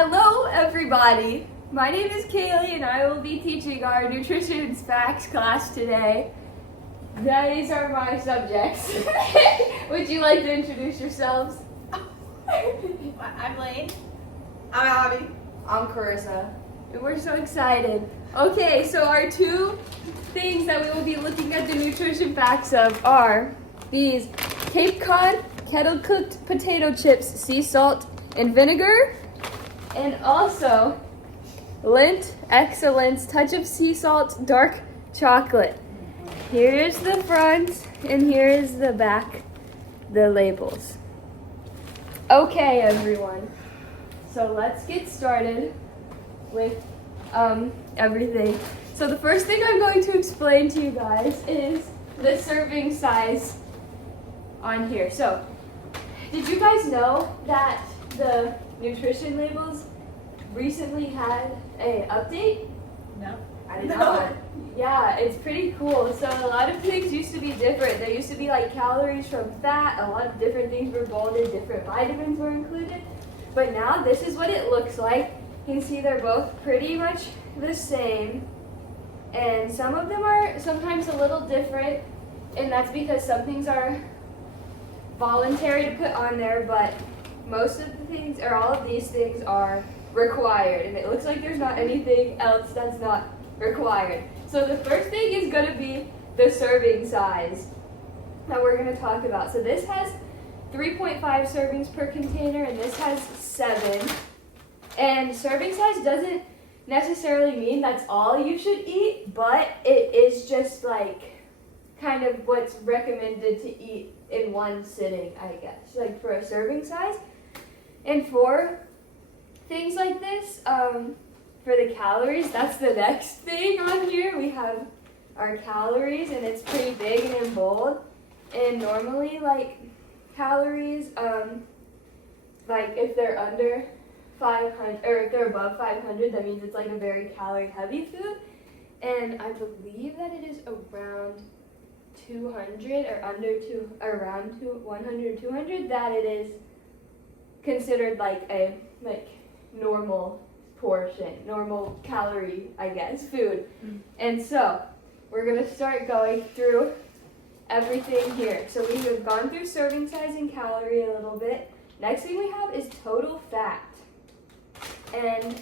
Hello everybody! My name is Kaylee and I will be teaching our nutrition facts class today. These are my subjects. Would you like to introduce yourselves? I'm Lane. I'm Abby. I'm Carissa. We're so excited. Okay, so our two things that we will be looking at the nutrition facts of are these Cape Cod kettle cooked potato chips, sea salt and vinegar, and also Lindt Excellence Touch of Sea Salt Dark Chocolate. Here's the front and here is the back, the labels. Okay, everyone. So let's get started with everything. So the first thing I'm going to explain to you guys is the serving size on here. So, did you guys know that the nutrition labels recently had an update? No. I did not. Yeah, it's pretty cool. So a lot of things used to be different. There used to be like calories from fat, a lot of different things were bolded, different vitamins were included. But now this is what it looks like. You can see they're both pretty much the same. And some of them are sometimes a little different. And that's because some things are voluntary to put on there, but most of the things, or all of these things, are required. And it looks like there's not anything else that's not required. So the first thing is going to be the serving size that we're going to talk about. So this has 3.5 servings per container, and this has 7. And serving size doesn't necessarily mean that's all you should eat, but it is just like kind of what's recommended to eat in one sitting, I guess, like for a serving size. And for things like this, for the calories, that's the next thing on here. We have our calories, and it's pretty big and in bold. And normally, like, calories, like if they're under 500, or if they're above 500, that means it's like a very calorie heavy food. And I believe that it is around 200 or around 100 or 200, that it is considered like a normal portion, normal calorie, I guess, food. And so we're gonna start going through everything here. So we have gone through serving size and calorie a little bit. Next thing we have is total fat. And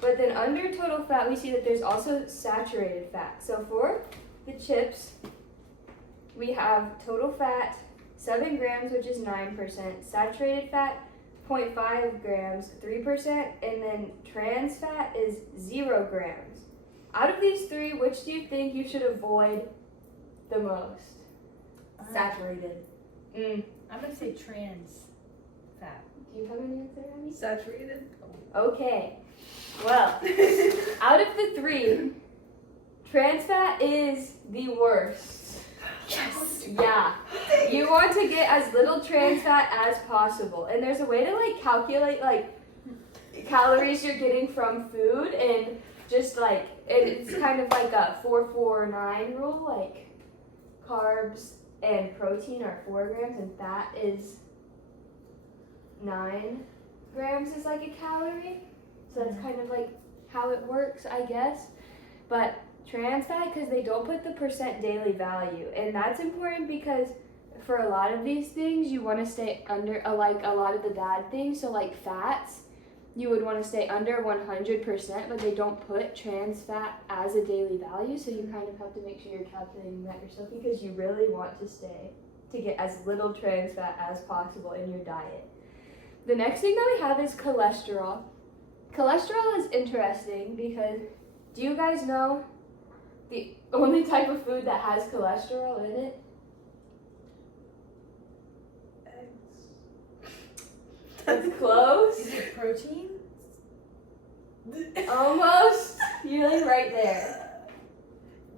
but then under total fat we see that there's also saturated fat. So for the chips, we have total fat 7 grams, which is 9%, saturated fat 0.5 grams, 3%, and then trans fat is 0 grams. Out of these three, which do you think you should avoid the most? Saturated. I'm gonna say trans fat. Do you have an answer, Abby? Saturated. Okay. Well, out of the three, trans fat is the worst. Yes. Yeah. You want to get as little trans fat as possible. And there's a way to like calculate like calories you're getting from food, and just like it's kind of like a 4-4-9 rule, like carbs and protein are 4 grams and fat is 9 grams is like a calorie. So that's kind of like how it works, I guess. But trans fat, because they don't put the percent daily value, and that's important because for a lot of these things you want to stay under like a lot of the bad things. So like fats, you would want to stay under 100%, but they don't put trans fat as a daily value, so you kind of have to make sure you're calculating that yourself, because you really want to get as little trans fat as possible in your diet. The next thing that we have is cholesterol. Cholesterol is interesting because, do you guys know the only type of food that has cholesterol in it? That's close. Is it protein? Almost. You're like right there.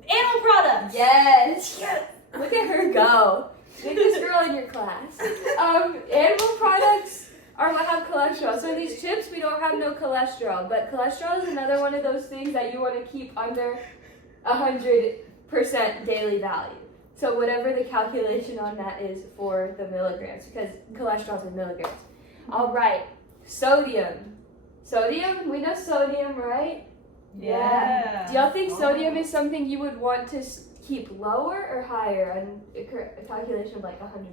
Animal products. Yes. Yes. Look at her go. Make this girl in your class. Animal products are what have cholesterol. So in these chips, we don't have no cholesterol, but cholesterol is another one of those things that you want to keep under 100% daily value. So whatever the calculation on that is for the milligrams, because cholesterol is in milligrams. All right, sodium. Sodium, we know sodium, right? Yeah. Do y'all think sodium is something you would want to keep lower or higher on a calculation of like 100%?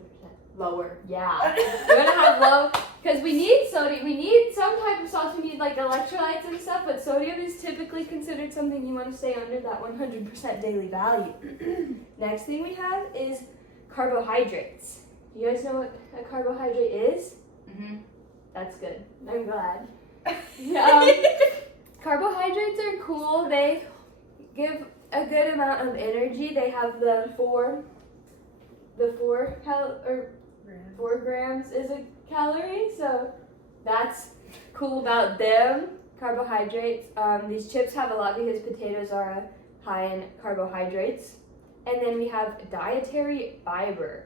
Lower. Yeah. You want to have low, because we need sodium. We need some type of salts. We need like electrolytes and stuff, but sodium is typically considered something you want to stay under that 100% daily value. Next thing we have is carbohydrates. You guys know what a carbohydrate is? Mm-hmm. That's good. I'm glad. Carbohydrates are cool. They give a good amount of energy. They have the 4 grams is a calorie, so that's cool about them. Carbohydrates. These chips have a lot because potatoes are high in carbohydrates. And then we have dietary fiber.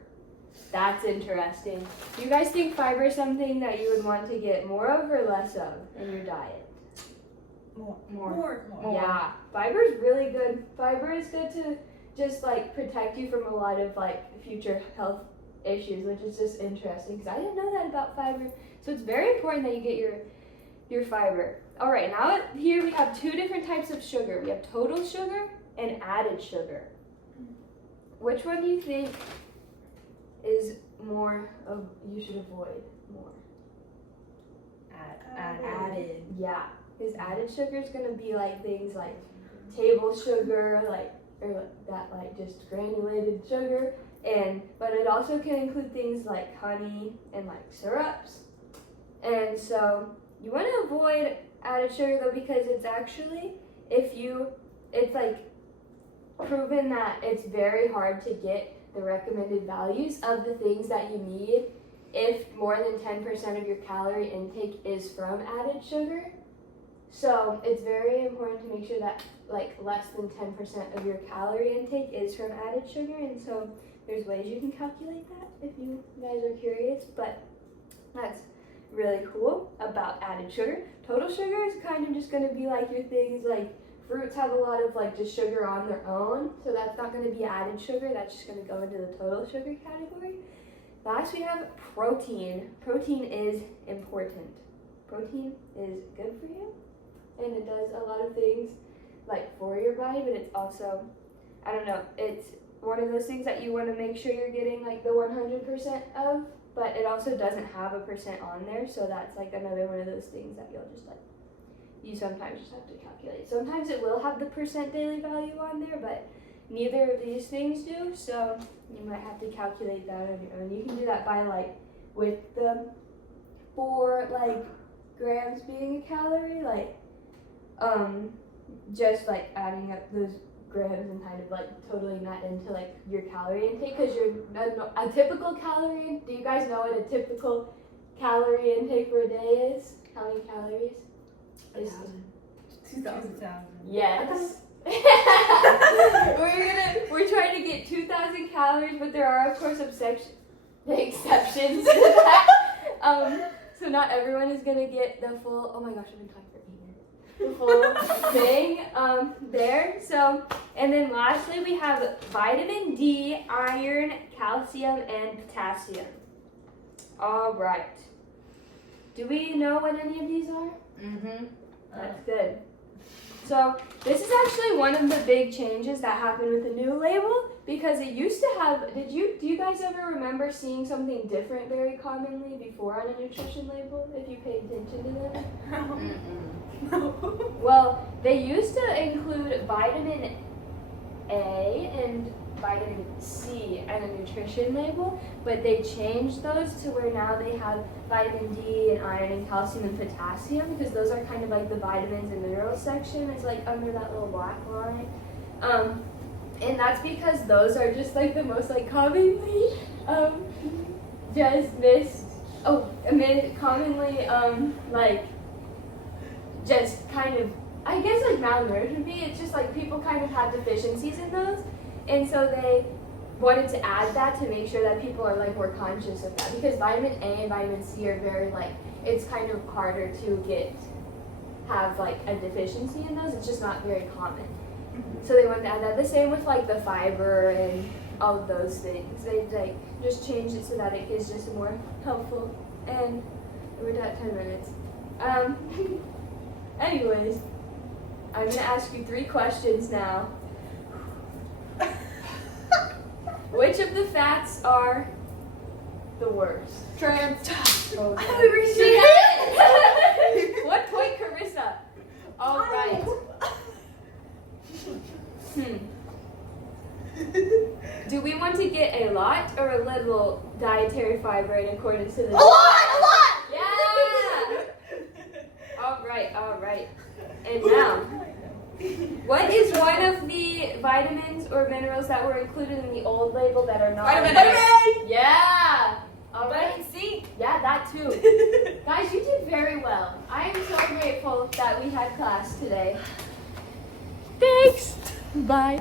That's interesting. Do you guys think fiber is something that you would want to get more of or less of in your diet? More. Yeah, fiber is really good. Fiber is good to just like protect you from a lot of like future health issues, which is just interesting because I didn't know that about fiber. So it's very important that you get your fiber. All right, now here we have 2 different types of sugar. We have total sugar and added sugar. Which one do you think is more of you should avoid more? Added. Yeah, because added sugar is gonna be like things like table sugar, like just granulated sugar, but it also can include things like honey and like syrups. And so you want to avoid added sugar though, because it's actually it's like proven that it's very hard to get the recommended values of the things that you need if more than 10% of your calorie intake is from added sugar. So it's very important to make sure that like less than 10% of your calorie intake is from added sugar, and so there's ways you can calculate that if you guys are curious, but that's really cool about added sugar. Total sugar is kind of just going to be like your things like fruits have a lot of like just sugar on their own, so that's not going to be added sugar, that's just going to go into the total sugar category. Last we have protein. Protein is important. Protein is good for you, and it does a lot of things like for your body, but it's also, I don't know, it's one of those things that you want to make sure you're getting like the 100% of, but it also doesn't have a percent on there, so that's like another one of those things that you'll just like, you sometimes just have to calculate. Sometimes it will have the percent daily value on there, but neither of these things do, so you might have to calculate that on your own. You can do that by like, with the 4 like grams being a calorie, like just like adding up those grams and kind of like totaling that into like your calorie intake, because a typical calorie, do you guys know what a typical calorie intake for a day is? How many calories? 2,000. Yes. We're trying to get 2,000 calories, but there are of course exceptions to that. So not everyone is gonna get the full. Oh my gosh, I've been talking for 8 minutes. The full thing there. So, and then lastly we have vitamin D, iron, calcium, and potassium. All right. Do we know what any of these are? Mm-hmm. That's good. So this is actually one of the big changes that happened with the new label, because it used to have, do you guys ever remember seeing something different very commonly before on a nutrition label if you paid attention to them? Mm-mm. Well, they used to include vitamin A and vitamin C on a nutrition label, but they changed those to where now they have vitamin D and iron and calcium and potassium, because those are kind of like the vitamins and minerals section. It's like under that little black line. And that's because those are just like the most like commonly commonly like just kind of, I guess like malnourished would be. It's just like people kind of have deficiencies in those. And so they wanted to add that to make sure that people are like more conscious of that, because vitamin A and vitamin C are very like, it's kind of harder to have like a deficiency in those. It's just not very common. So they wanted to add that. The same with like the fiber and all of those things. They like just changed it so that it is just more helpful. And we're at 10 minutes. Anyways, I'm gonna ask you 3 questions now. Which of the fats are the worst? Trans. Oh, I thought we were she doing had it. 1 point, Carissa. All right. Do we want to get a lot or a little dietary fiber in accordance to the A lot. Yeah. All right. And now, what is one of the vitamins or minerals that were included in the old label that are not? Vitamin in A. Yeah. All right. Vitamin C. Yeah, that too. Guys, you did very well. I am so grateful that we had class today. Thanks. Bye.